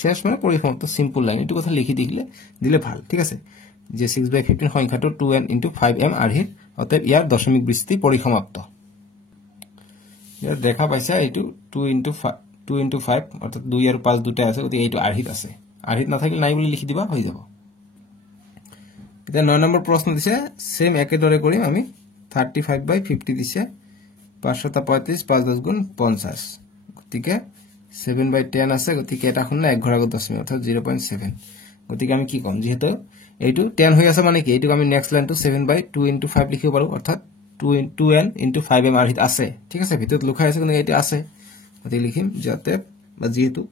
শেষ মানে পরিসমাপ্ত সিম্পল লাইন এটু কথা লিখি দিলে ভাল ঠিক আছে যে 6/15 সংখ্যাটো 2n * 5m আৰহিৰ অতএব ইয়াৰ দশমিক বিস্তৃতি পৰিসমাপ্ত ইয়াৰ দেখা পাইছা এইটো 2 * 5 অৰ্থাৎ 2 আৰ 5 দুটা আছে গতি এইটো আৰহিত আছে আৰহিত না থাকিলে নাই বুলি লিখি দিবা হৈ যাব এটা 9 নম্বৰ প্ৰশ্ন দিছে সেম একেদৰে কৰিম আমি 35/50 দিছে 535 5 10 গুণ 50 গতিকে 7/10 আছে গতিকে এটা খুন না 1 ঘৰ আগত দশমিক অর্থাৎ 0.7 গতিকে আমি কি কম যেহেতু এইটো 10 হৈ আছে মানে কি এইটো আমি নেক্সট লাইনটো 7/2 * 5 লিখিব পাৰো অৰ্থাৎ 2n * 5m আৰহিত আছে ঠিক আছে ভিতৰত লুকাই আছে কিন্তু এটা আছে গতিকে লিখিম যাতে বা যেহেতু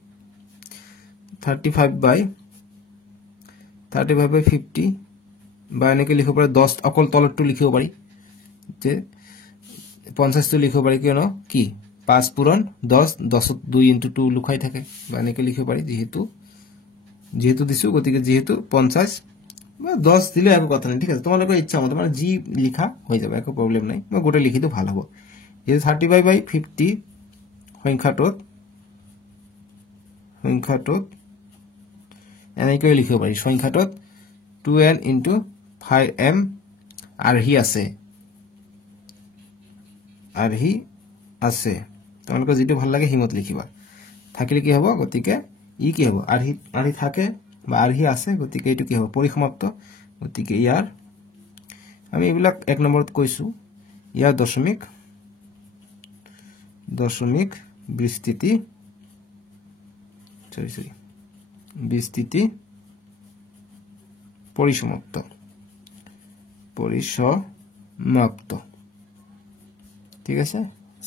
35/50 বা এনেকে লিখিব পাৰি 10 অকল তলৰটো লিখিব পাৰি যে 50 টো লিখিব পাৰি কিয়নো কি 5 পূৰণ 10 10 2 * 2 লুকাই থাকে বা এনেকে লিখিব পাৰি যেহেতু দিছো গতিকে যেহেতু 50 বা 10 দিলে একো কথা নাই ঠিক আছে তোমালোকৰ ইচ্ছা মতে মানে জি লিখা হৈ যাব একো প্ৰবলেম নাই মই গোটে লিখিতো ভাল হ'ব এই 35/50 সংখ্যাটোত এনেকৈ লিখিব পাৰি সংখ্যাটোত 2n * 5m আৰহি আছে তোমালোকৰ যেটো ভাল লাগে হিমত লিখিবা থাকিলে কি হ'ব গতিকে ই কি হ'ব আৰহি থাকে বা আৰহি আছে গতিকে এইটো কি হ'ব পৰিসমাপ্ত গতিকে ইয়াৰ আমি এইবিলাক এক নম্বৰত কৈছো ইয়াৰ দশমিক বিস্তৃতি পরিসমাপ্ত ঠিক আছে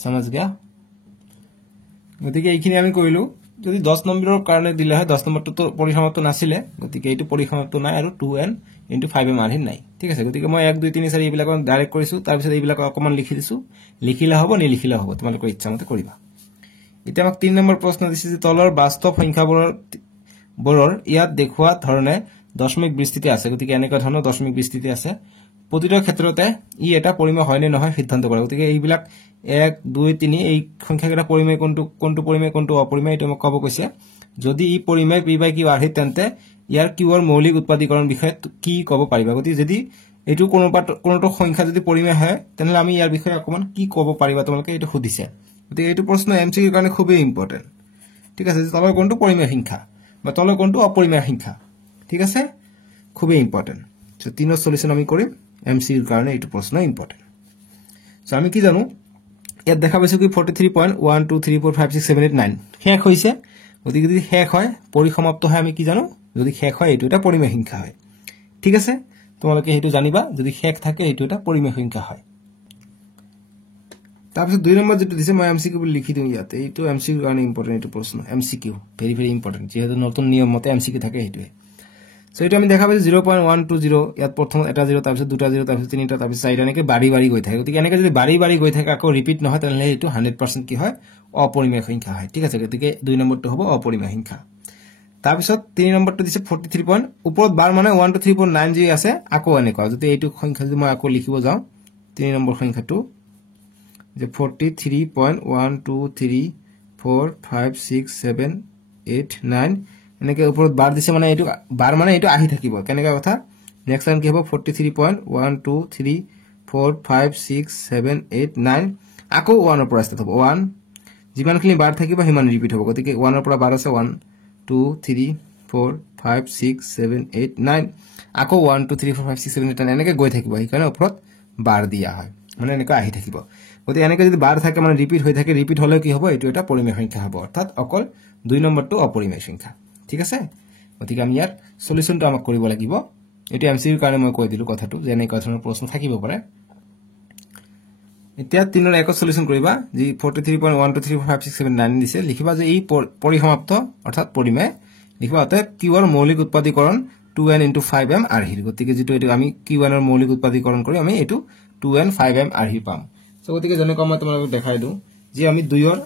समझ गया গতিকে এইখিনি আমি কইলো যদি 10 নম্বৰৰ কাৰণে দিলে হয় 10 নম্বৰটো তো পৰিসমাপ্ত নাছিলে গতিকে এইটো পৰিসমাপ্ত নাই আৰু 2n * 5m আৰহিত নাই ঠিক আছে গতিকে মই 1 2 3 4 এইবিলাক ডাইৰেক্ট কৰিছো তাৰ পিছত এইবিলাক অকমান লিখি দিছো লিখিলা হ'ব নি লিখিলা হ'ব তোমালোকৰ ইচ্ছা মতে কৰিবা এতিয়া আমাক 3 নম্বৰ প্ৰশ্ন দিছে যে তলৰ বাস্তৱ সংখ্যাবোৰৰ ইয়াত দেখুৱা ধৰণে দশমিক বিস্তৃতি আছে গতিকে এনেকা ধৰণৰ দশমিক বিস্তৃতি আছে প্ৰতিটো ক্ষেত্ৰতে ই এটা পৰিমেয় হয় নে নহয় সিদ্ধান্ত কৰা গতিকে এইবিলাক 1 2 3 এই সংখ্যাকেইটা পৰিমেয় কোনটো পৰিমেয় কোনটো অপৰিমেয় এটা মোক কব কৈছে যদি ই পৰিমেয় p/q আৰহিত তেন্তে ইয়াৰ কিউৰ মৌলিক উৎপাদীকৰণ বিষয়ে কি কব পাৰিবা গতিকে যদি এটো কোনোটো সংখ্যা যদি পৰিমেয় হয় তেনলে আমি ইয়াৰ বিষয়ে অকমান কি কব পাৰিবা তোমালোকে এটো সুধিছে গতিকে এটো প্ৰশ্ন এমসিকিউ কাৰণে খুবই ইম্পৰ্টেন্ট ঠিক আছে তলৰ কোনটো পৰিমেয় সংখ্যা বা তলৰ কোনটো অপৰিমেয় সংখ্যা ঠিক আছে খুবই ইম্পৰ্টেন্ট সো তিনৰ সলিউশন আমি কৰিম এমসিকিউ কাৰণে এটো প্ৰশ্ন ইম্পৰ্টেন্ট সো আমি কি জানো ইয়াত দেখা পাইছো কি 43.123456789 শেষ হৈছে গতিকে যদি শেষ হয় পরিসমাপ্ত হয় আমি কি জানো যদি শেষ হয় এটো এটা পৰিমেয় সংখ্যা হয় ঠিক আছে তোমালোকে হেতু জানিবা যদি শেষ থাকে এটো এটা পৰিমেয় সংখ্যা হয় তাৰপিছত 2 নম্বৰ যেটো দিছে মই এমসিকিউ বুলি লিখি দিম ইয়াতে এইটো এমসিকিউ কাৰণে ইম্পৰ্টেন্ট এটো প্ৰশ্ন এমসিকিউ ভেৰি ইম্পৰ্টেন্ট যেহেতু নতুন নিয়ম মতে এমসিকিউ থাকে হেতুৱে সো এটা আমি দেখা পাইছো 0.120 ইয়াত প্ৰথম এটা 0 তাৰপিছত দুটা 0 তাৰপিছত তিনিটা তাৰপিছত চাৰিটা এনেকৈ বাঢ়ি গৈ থাকে গতিকে এনেকৈ যদি বাঢ়ি গৈ থাকে আকৌ ৰিপিট নহয় তেনলে এটো 100% কি হয় অপৰিমেয় সংখ্যা হয় ঠিক আছে গতিকে 2 নম্বৰটো হ'ব অপৰিমেয় সংখ্যা তাৰপিছত 3 নম্বৰটো দিছে 43 পইণ্ট ওপৰত বাৰ মানে 1 2 3.9 যি আছে আকৌ এনেকুৱা যদি এইটো সংখ্যা যদি মই আকৌ লিখিব যাও 3 নম্বৰ সংখ্যাটো যে 43.123456789 এনেকৈ ওপৰত বাৰ দিছে মানে এইটো বাৰ মানে এইটো আহি থাকিব কেনেকা কথা নেক্সট লাইন কি হ'ব 43.123456789 আকৌ 1 ৰ পৰা ষ্টাৰ্ট হ'ব 1 যিমানখিনি বাৰ থাকিব হিমান ৰিপিট হ'ব গতিকে 1 ৰ পৰা বাৰ আছে 1 2 3 4 5 6 7 8 9 আকৌ 1 2 3 4 5 6 7 8 9 এনেকৈ গৈ থাকিব এইখানে ওপৰত বাৰ দিয়া হয় মানে এনেকৈ আহি থাকিব গতিকে এনেকৈ যদি বাৰ থাকে মানে ৰিপিট হৈ থাকে ৰিপিট হলে কি হ'ব এটো এটা পৰিমেয় সংখ্যা হ'ব অৰ্থাৎ অকল 2 নম্বৰটো অপৰিমেয় সংখ্যা ঠিক আছে গতিকে আমি ইয়াৰ সলিউশনটো আমাক কৰিব লাগিব এটো এমসিকিউ কাৰণে মই কৈ দিলো কথাটো যে এনেকৈ ধৰণৰ প্ৰশ্ন থাকিব পাৰে এতিয়া 3 ৰ 1 সলিউশন কৰিবা যি 43.1234567 দিছে লিখিবা যে এই পৰিসমাপ্ত অৰ্থাৎ পৰিমেয় লিখিবা অতএব q ৰ মৌলিক উৎপাদীকৰণ 2n * 5m আৰহি গতিকে যেটো এটো আমি q1 ৰ মৌলিক উৎপাদীকৰণ কৰি আমি এটো 2n 5m আৰহি পাম সো গতিকে জনে কম তোমালোক দেখাই দিও যে আমি 2 ৰ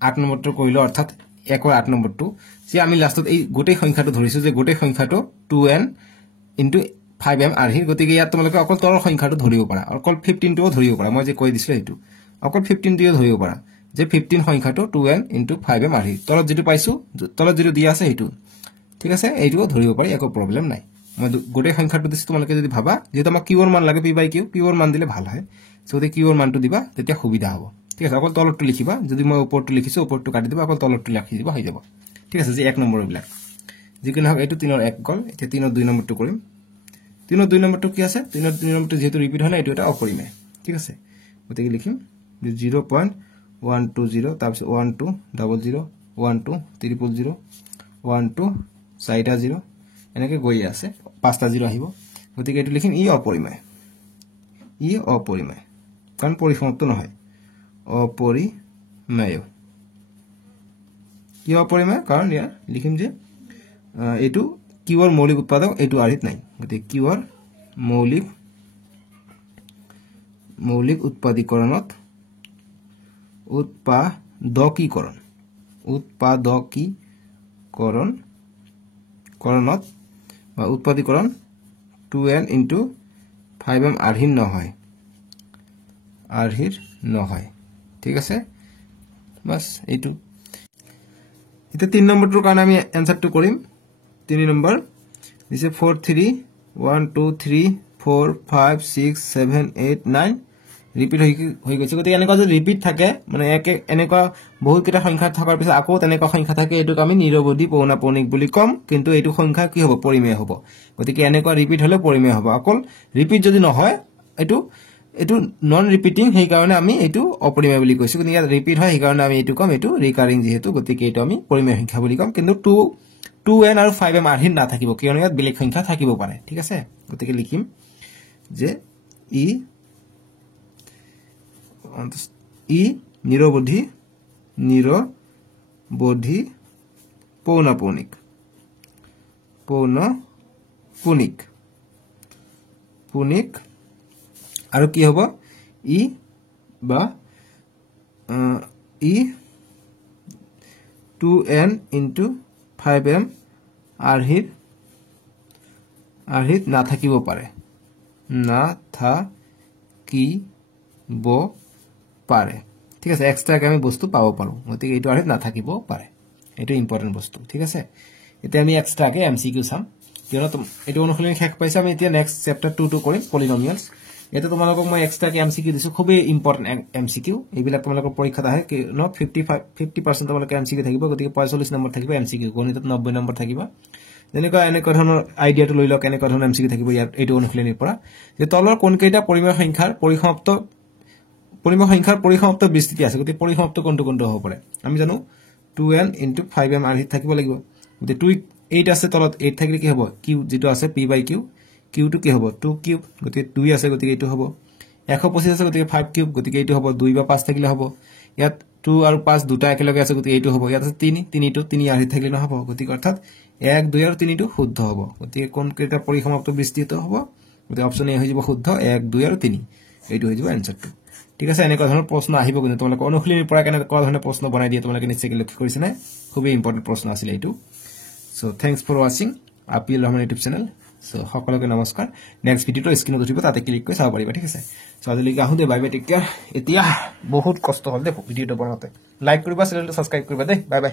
8 নম্বৰটো কইলো অৰ্থাৎ 1 ৰ 8 নম্বৰটো যে আমি লাষ্টত এই গোটেই সংখ্যাটো ধৰিছো যে গোটেই সংখ্যাটো 2n * 5m আৰহি গতিকে ইয়াত তোমালোক অকল তলৰ সংখ্যাটো ধৰিব পাৰা অকল 15 টো ধৰিব পাৰা মই যে কৈ দিছিল এটো অকল 15 টো ধৰিব পাৰা যে 15 সংখ্যাটো 2n * 5m আৰহি তলত যেটো পাইছো তলত যেটো দিয়া আছে এটো ঠিক আছে এইটো ধৰিব পাৰি একো প্ৰবলেম নাই মই গোটেই সংখ্যাটো দিছো তোমালোকে যদি ভাবা যে তোমাক q ৰ মান লাগে p/q ৰ মান দিলে ভাল হয় সো তে q ৰ মানটো দিবা তেতিয়া সুবিধা হ'ব ঠিক আছে অকল তলৰটো লিখিবা যদি মই ওপৰটো লিখিছো ওপৰটো কাটি দিবা অকল তলৰটো লিখি দিবা হৈ যাব ঠিক আছে যে 1 নম্বৰ বিলাক যিকোনো হক এটো 3 ৰ 1 গল এতিয়া 3 ৰ 2 নম্বৰটো কৰিম 3 ৰ 2 নম্বৰটো কি আছে 3 ৰ 2 নম্বৰটো যেহেতু ৰিপিট হয় না এটো এটা অপৰিমেয় ঠিক আছে গতিকে লিখিম 0.120 তাৰপিছত 1200 12 300 12 এনেকে গৈ আছে পাঁচটা 0 আহিব গতিকে এটো লিখিম ই অপৰিমেয় কাৰণ পৰিসমাপ্ত নহয় অপৰিমেয় কি অপৰিমেয় কাৰণ ইয়াৰ লিখিম যে এটো q ৰ মৌলিক উৎপাদক এটো আৰহিত নাই গতিকে q ৰ মৌলিক উৎপাদীকৰণত উৎপাদকীকৰণত বা উৎপাদীকৰণ 2n * 5m আৰহিৰ নহয় ঠিক আছে বাস এইটো এটা 3 নম্বৰটোৰ কাৰণে আমি এনসাৰটো কৰিম 3 নম্বৰ দিছে 4312345678 ৰিপিট হৈ গৈছে গতিকে এনেকুৱা যে ৰিপিট থাকে মানে এনেকুৱা বহুত কিটা সংখ্যা থকাৰ পিছত আকৌ তেনেকুৱা সংখ্যা থাকে এটোক আমি নিৰবধি পৌনাপৌনিক বুলি কম কিন্তু এটো সংখ্যা কি হ'ব পৰিমেয় হ'ব গতিকে এনেকুৱা ৰিপিট হলে পৰিমেয় হ'ব অকল ৰিপিট যদি নহয় এটো নন ৰিপিটিং হেই কাৰণে আমি এটো অপৰিমেয় বুলি কৈছো কিন্তু ইয়াত ৰিপিট হয় হেই কাৰণে আমি এটো কম এটো ৰিকাৰিং যেহেতু গতিকে এটো আমি পৰিমেয় সংখ্যা বুলি কম কিন্তু 2n আৰু 5m আৰহিত না থাকিব কিয়নো ইয়াত বেলেগ সংখ্যা থাকিব পাৰে ঠিক আছে গতিকে লিখিম যে ই নিৰবধি পৌনাপৌনিক আৰু কি হ'ব ই 2n * 5m আৰহিত নাথাকিব পাৰে ঠিক আছে এক্সট্ৰা আমি বস্তু পাব পাৰো গতিকে এইটো আৰহিত নাথাকিব পাৰে এটো ইম্পৰ্টেন্ট বস্তু ঠিক আছে এতিয়া আমি এক্সট্ৰা কে এমসিকিউ চাম কিয়নো এটো অনুসৰণ শেষ পাইছে আমি এতিয়া নেক্সট চ্যাপ্টাৰ 2 টো কৰিম পলিনোমিয়ালস এটা তোমালোকক মই এক্সট্ৰা কে এমসিকিউ দিছো খুবই ইম্পৰ্টেন্ট এমসিকিউ এইবিলাক তোমালোকৰ পৰীক্ষাত আহে ন 50% তোমালোকে এমসিকিউ থাকিব গতিকে 45 নম্বৰ থাকিব এমসিকিউ গণিতত 90 নম্বৰ থাকিব এনেকুৱা ধৰণৰ আইডিয়াটো লৈ লওক এনেকুৱা ধৰণৰ এমসিকিউ থাকিব ইয়াত এইটো অনুসৰণৰ পৰা যে তলৰ কোন কেইটা পৰিমেয় সংখ্যাৰ পৰিসমাপ্ত বিস্তৃতি আছে গতিকে পৰিসমাপ্ত কোনটো হ'ব পাৰে আমি জানো 2n * 5m আৰহিত থাকিব লাগিব গতিকে 8 আছে তলত 8 থাকিলে কি হ'ব q যেটো আছে p/q q টো কি হ'ব 2 কিউব গতিকে 2 আছে গতিকে এইটো হ'ব 125 আছে গতিকে 5 কিউব গতিকে এইটো হ'ব 2 বা 5 থাকিলে হ'ব ইয়াত 2 আৰু 5 দুটা একেলগে আছে গতিকে এইটো হ'ব ইয়াত আছে 3 টো 3 আৰহিত থাকিলে নহব গতিকে অৰ্থাৎ 1 2 আৰু 3 টো শুদ্ধ হ'ব গতিকে কোন কেইটা পৰিসমাপ্ত বিস্তৃত হ'ব গতিকে অপচন এ হৈ যাব শুদ্ধ 1 2 আৰু 3 এইটো হৈ যাব এনসাৰটো ঠিক আছে এনেকুৱা ধৰণৰ প্ৰশ্ন আহিব কিন্তু তোমালোকে অনুশীলনীৰ পৰা কেনেকুৱা ধৰণৰ প্ৰশ্ন বনাই দিয়ে তোমালোকে নিশ্চয় লক্ষ্য কৰিছে না খুবই ইম্পৰ্টেন্ট প্ৰশ্ন আছিল এইটো so thanks for watching Apil Rahman YouTube channel so সকলোকে নমস্কাৰ নেক্সট ভিডিওটো স্ক্ৰিনত উঠিব তাতে ক্লিক কৰি চাব পাৰিবা ঠিক আছে সো আজিলৈকে আহো দে বাই বাই টেক কেয়াৰ এতিয়া বহুত কষ্ট হ'ল দে ভিডিওটো বনাওঁতে লাইক কৰিবা চেনেলটো সাবস্ক্ৰাইব কৰিবা দে বাই বাই